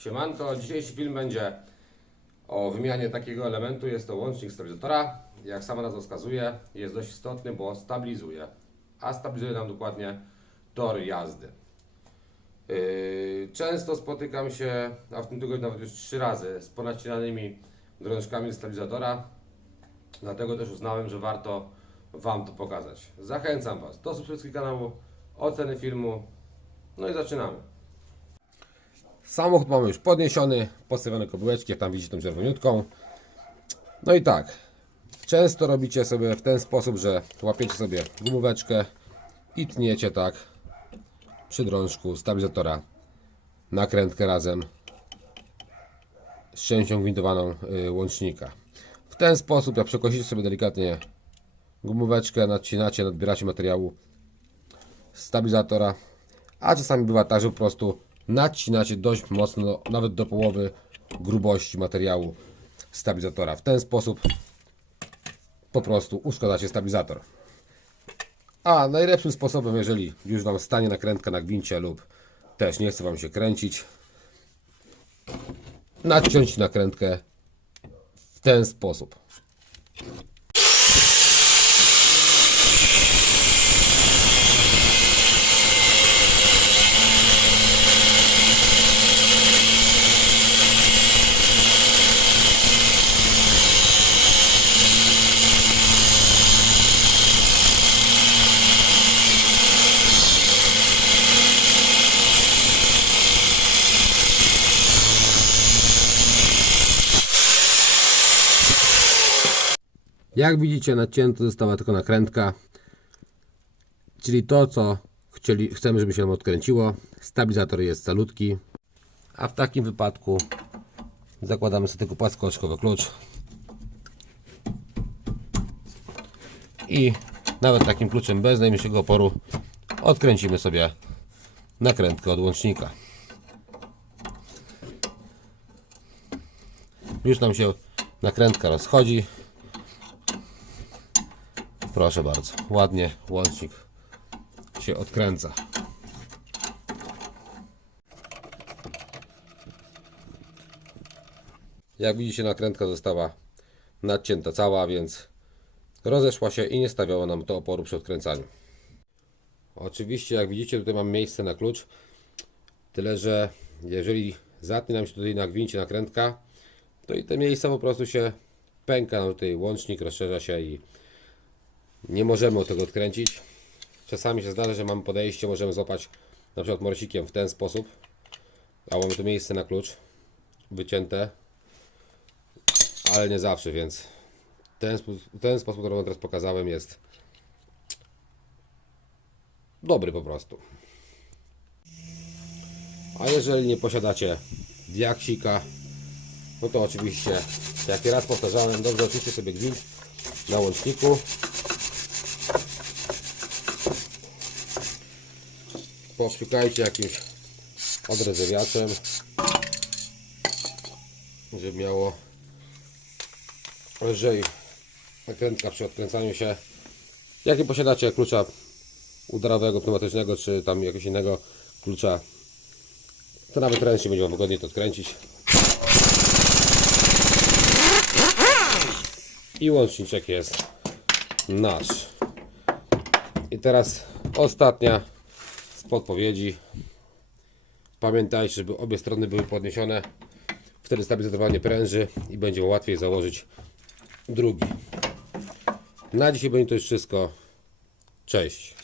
Siemanko, dzisiejszy film będzie o wymianie takiego elementu. Jest to łącznik stabilizatora. Jak sama nazwa wskazuje, jest dość istotny, bo stabilizuje. A stabilizuje nam dokładnie tor jazdy. Yy, Często spotykam się, a w tym tygodniu nawet już trzy razy, z ponacinanymi drążkami stabilizatora. Dlatego też uznałem, że warto Wam to pokazać. Zachęcam Was do subskrypcji kanału, oceny filmu. No i zaczynamy. Samochód mamy już podniesiony, postawione kobyłeczki, tam widzicie tą czerwoniutką. No i tak, często robicie sobie w ten sposób, że łapiecie sobie gumóweczkę i tniecie tak przy drążku stabilizatora nakrętkę razem z częścią gwintowaną y, łącznika. W ten sposób, jak przekosicie sobie delikatnie gumóweczkę, nadcinacie, nadbieracie materiału stabilizatora, a czasami bywa tak, że po prostu nadcinacie dość mocno, nawet do połowy grubości materiału stabilizatora. W ten sposób po prostu uszkadzacie stabilizator. A najlepszym sposobem, jeżeli już Wam stanie nakrętka na gwincie lub też nie chce Wam się kręcić, nadciąć nakrętkę w ten sposób. Jak widzicie, nadcięta została tylko nakrętka, czyli to, co chcieli, chcemy, żeby się nam odkręciło. Stabilizator jest calutki, a w takim wypadku zakładamy sobie tylko płaskoczkowy klucz i nawet takim kluczem bez najmniejszego oporu odkręcimy sobie nakrętkę od łącznika. Już nam się nakrętka rozchodzi. Proszę bardzo, ładnie łącznik się odkręca. Jak widzicie, nakrętka została nadcięta cała, więc rozeszła się i nie stawiało nam to oporu przy odkręcaniu. Oczywiście, jak widzicie, tutaj mam miejsce na klucz. Tyle, że jeżeli zatnie nam się tutaj na gwincie nakrętka, to i te miejsca po prostu się pęka, tutaj łącznik rozszerza się i nie możemy od tego odkręcić. Czasami się zdarza, że mamy podejście, możemy złapać na przykład morsikiem w ten sposób, a mamy tu miejsce na klucz wycięte, ale nie zawsze, więc ten, ten sposób, który wam teraz pokazałem jest dobry po prostu. A jeżeli nie posiadacie diaksika, no to oczywiście, jak raz powtarzałem, dobrze oczywiście sobie gwint na łączniku. Poszukajcie jakimś odrezewiaczem, żeby miało lżej nakrętka przy odkręcaniu się. Jak nie posiadacie klucza udarowego, pneumatycznego, czy tam jakiegoś innego klucza, to nawet ręcznie będzie Wam wygodniej to odkręcić. I łączniczek jest nasz. I teraz ostatnia z podpowiedzi. Pamiętajcie, żeby obie strony były podniesione. Wtedy stabilizowanie pręży i będzie łatwiej założyć drugi. Na dzisiaj będzie to już wszystko. Cześć.